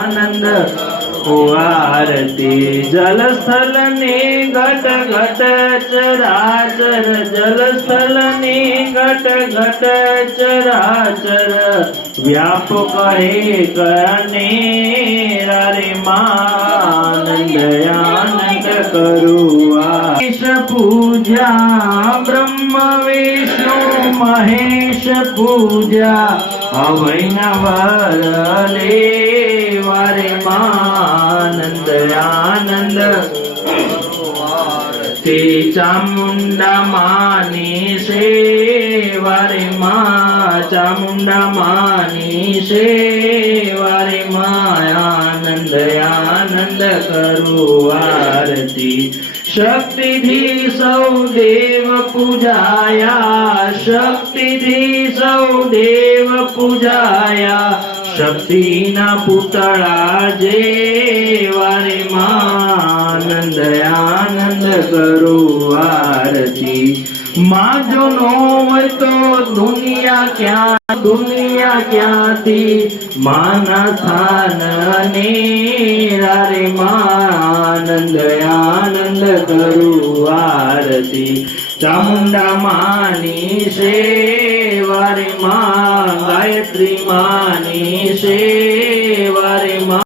आनंद ओ आरती जल स्थल ने घट घट चराचर जल स्थल ने घट घट चराचर व्यापक हे करने रे मानंद आनंद करुआ पूजा ब्रह्म विष्णु महेश पूजा अवैनवरले वारे मानंद आनंद ते चामुंडा मानी से वारे माँ चामुंडा मानी से वारे माँ आनंद आनंद करो आरती शक्ति धी सौ देव पूजाया शक्ति धी सौ देव पूजाया शक्ति ना पुतळा जे वारे आनंद आनंद करो आरती माँ जो नो होय तो दुनिया क्या थी माना स्थान ने रे आनंद आनंद करो आरती चामुंडा मानी से वारे माँ गायत्री मानी से